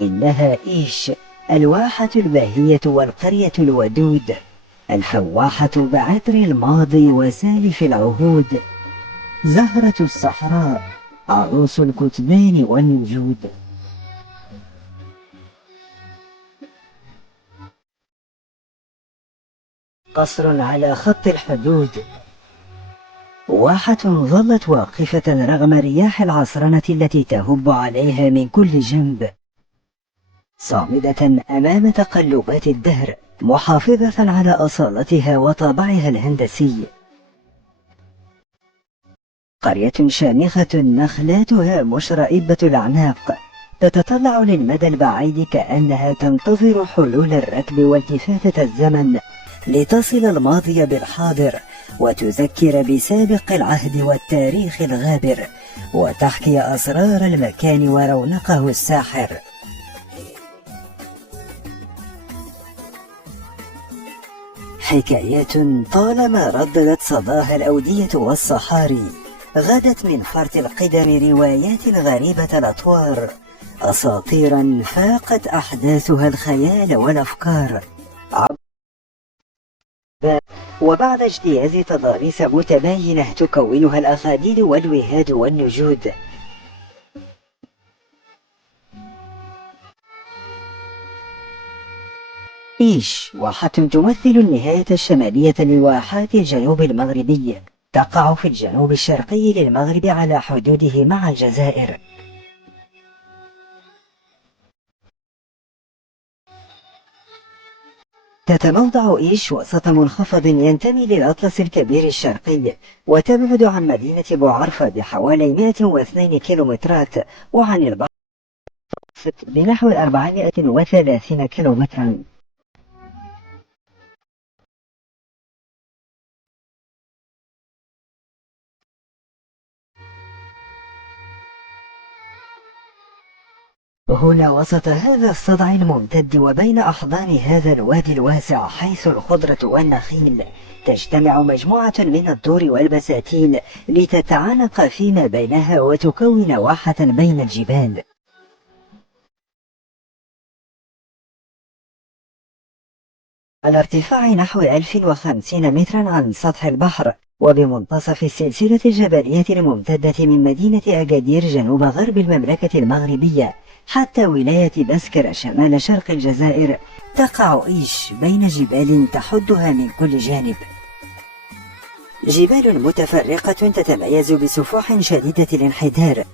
إنها إيش، الواحة الباهية والقرية الودود، الفواحة بعطر الماضي وسالف العهود، زهرة الصحراء، عروس الكتبان والنجود. قصر على خط الحدود، واحة ظلت واقفة رغم رياح العصرنة التي تهب عليها من كل جنب، صامدة أمام تقلبات الدهر، محافظة على أصالتها وطابعها الهندسي. قرية شامخة نخلاتها مشرئبة الأعناق، تتطلع للمدى البعيد كأنها تنتظر حلول الركب والتفاتة الزمن لتصل الماضي بالحاضر، وتذكر بسابق العهد والتاريخ الغابر، وتحكي أسرار المكان ورونقه الساحر. حكايات طالما رددت صداها الأودية والصحاري، غدت من فرط القدم روايات غريبة الأطوار، أساطيرا فاقت أحداثها الخيال والأفكار. وبعد اجتياز تضاريس متباينة تكونها الأخاديد والوهاد والنجود، إيش واحة تمثل النهاية الشمالية لواحات الجنوب المغربي، تقع في الجنوب الشرقي للمغرب على حدوده مع الجزائر. تتموضع إيش وسط منخفض ينتمي للأطلس الكبير الشرقي، وتبعد عن مدينة بوعرفة بحوالي 102 كيلومترات، وعن البحر بنحو 430 كيلومترا. هنا وسط هذا الصدع الممتد وبين أحضان هذا الوادي الواسع حيث الخضرة والنخيل، تجتمع مجموعة من الدور والبساتين لتتعانق فيما بينها وتكون واحة بين الجبال. على ارتفاع نحو 1050 مترا عن سطح البحر، وبمنتصف السلسلة الجبلية الممتدة من مدينة أكادير جنوب غرب المملكة المغربية حتى ولاية بسكر شمال شرق الجزائر، تقع إيش بين جبال تحدها من كل جانب، جبال متفرقة تتميز بسفوح شديدة الانحدار